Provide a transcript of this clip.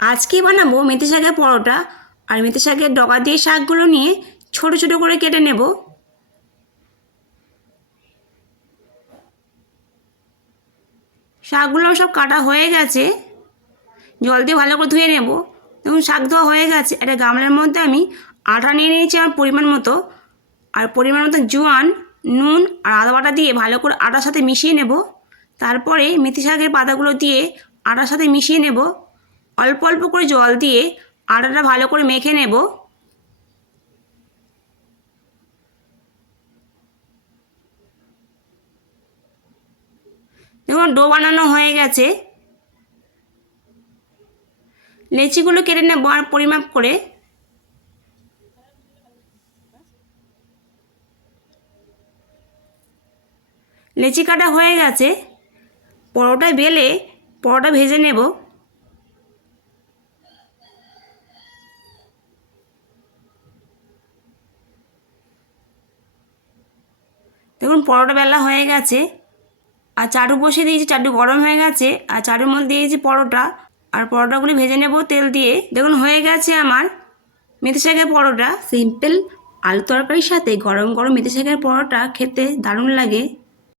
আজকে বানাবো মেথি শাকের পরোটা। আর মেথি শাকের ডগা দিয়ে শাকগুলো নিয়ে ছোট ছোট করে কেটে নেব। শাকগুলো সব কাটা হয়ে গেছে, জল দিয়ে ভালো করে ধুয়ে নেব। দেখুন শাক ধোয়া হয়ে গেছে। একটা গামলার মধ্যে আমি আটা নিয়ে নিয়েছি আমার পরিমাণ মতো, আর পরিমাণ মতো জোয়ান, নুন আর আদা বাটা দিয়ে ভালো করে আটার সাথে মিশিয়ে নেব। তারপরে মেথি শাকের পাতাগুলো দিয়ে আটার সাথে মিশিয়ে নেব। অল্প অল্প করে জল দিয়ে আটাটা ভালো করে মেখে নেব। দেখুন ডো বানানো হয়ে গেছে। লেচিগুলো কেটে নেব আর পরিমাপ করে। লেচি কাটা হয়ে গেছে। পরোটায় বেলে পরোটা ভেজে নেব। দেখুন পরোটা বেলা হয়ে গেছে। আর চাটু বসিয়ে দিয়েছি, চাটু গরম হয়ে গেছে। আর চাটুর মধ্যে দিয়েছি পরোটা, আর পরোটাগুলি ভেজে নেব তেল দিয়ে। দেখুন হয়ে গেছে আমার মেথি শাকের পরোটা। সিম্পল আলু তরকারির সাথে গরম গরম মেথি শাকের পরোটা খেতে দারুণ লাগে।